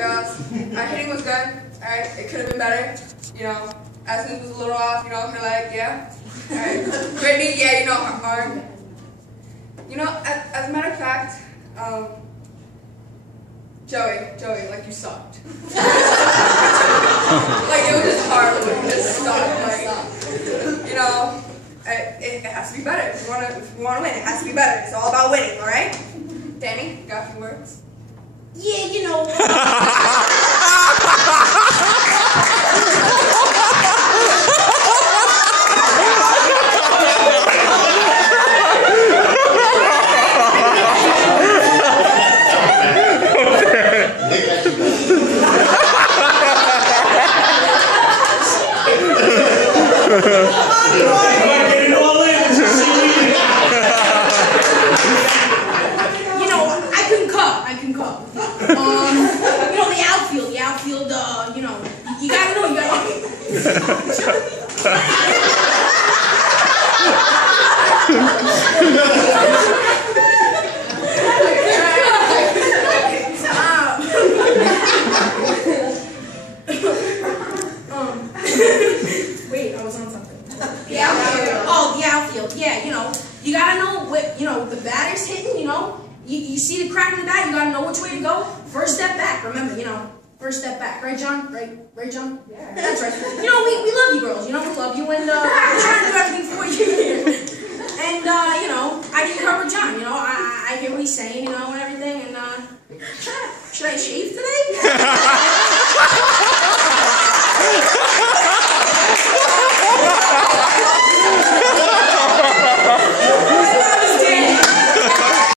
Alright, girls. Hitting was good. Alright, it could have been better. You know, Essence was a little off, you know, her leg, yeah. Alright. Brittany, yeah, you know, her arm. You know, as a matter of fact, Joey, like you sucked. Like it was just horrible. You just sucked. Like, you know, it has to be better. If you want to win, it has to be better. It's all about winning, all right? Danny, got a few words? Yeah, you know. I concur. You know, the outfield, you know, you gotta know, wait, I was on something. The outfield. Oh, the outfield. Yeah, you know, you gotta know what, you know, the batter's hitting, you know. You see the crack in the bat, you gotta know which way to go. First step back, remember, you know, first step back. Right, John? Right, John? Yeah. That's right. You know, we love you girls, you know, we love you, and we're trying to do everything for you. And, you know, I can cover John, you know, I hear what he's saying, you know, and everything, and, should I shave today?